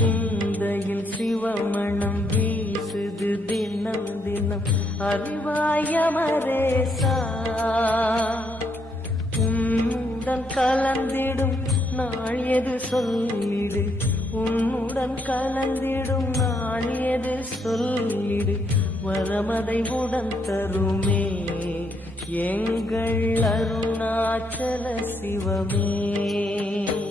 சிந்தையில் சிவமணம் வீசுது தினம் தினம் அறிவாயமரேசா உன்னுடன் கலந்திடும் நாள் எது சொல்லிடு உன்னுடன் கலந்திடும் நாள் எது சொல்லிடு வரமதை உடன் தருமே எங்கள் அருணாச்சல சிவமே.